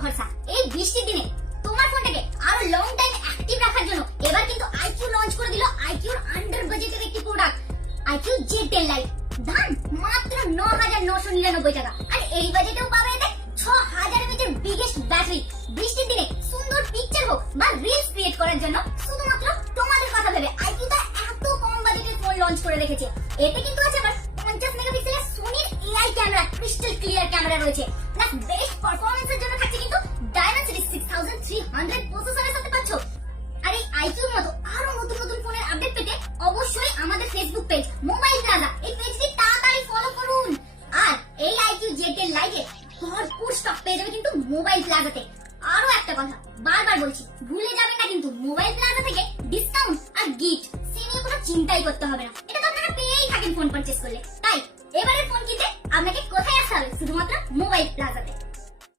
ভরসা। এই বৃষ্টির দিনে তোমার ফোনটাকে আরো লং টাইম অ্যাক্টিভ রাখার জন্য এবার কিন্তু আইকিউ লঞ্চ করে দিল আইকিউর আন্ডার বাজেটের একটি প্রোডাক্ট আইকিউ জেড10 লাইট। দাম মাত্র 9999 টাকা। আর এই বাজেটেও পাবে এতে 6000 mAh এর বিগেস্ট ব্যাটারি। বৃষ্টির দিনে সুন্দর পিকচার হোক বা রিলস ক্রিয়েট করার জন্য শুধুমাত্র তোমাদের কথা ভেবে আইকিউ তা এত কম বাজেটের ফোন লঞ্চ করে রেখেছে। এতে কিন্তু আছে আবার 50 মেগাপিক্সেলের সোনির AI camera, crystal clear camera রয়েছে। প্লাস বেস্ট পারফরম্যান্সের জন্য থাকছে কিন্তু Dimensity 6300 প্রসেসরের সাথে পাচ্ছ। আর এই আইকিউর মতো আরো নতুন নতুন ফোনের আপডেট পেতে অবশ্যই আমাদের ফেসবুক পেজ মোবাইল প্লাজা এই পেজটি তাড়াতাড়ি ফলো করুন। আর এই আইকিউ জেড10 লাইটে ভরপুর স্টক পেয়ে যাবে কিন্তু মোবাইল প্লাজাতে। আরো একটা কথা বারবার বলছি, ভুলে যাবেন না কিন্তু মোবাইল প্লাজা থেকে ডিসকাউন্ট আর গিফট সে নিয়ে কোনো চিন্তাই করতে হবে না। এটা তো আপনারা পেয়েই থাকেন ফোন পারচেজ করলে। তাই এবারে ফোন কিনতে আপনাকে কোথায় আসতে হবে? শুধুমাত্র মোবাইল প্লাজাতে।